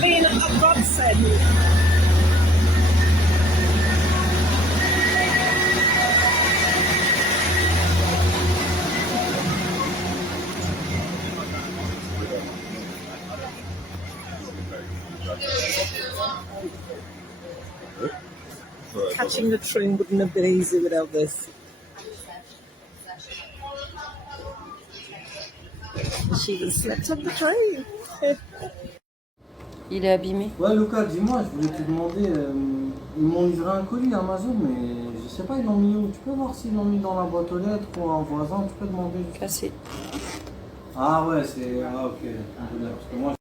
been a godsend. Catching the train wouldn't have been easy without this. She even slept on the train. Il est abîmé. Ouais, Lucas, dis-moi, je voulais te demander, ils m'ont livré un colis Amazon, mais je sais pas, ils l'ont mis où? Tu peux voir s'ils l'ont mis dans la boîte aux lettres ou un voisin, tu peux demander. Cassé. Ah ouais, c'est... Ah ok, parce que moi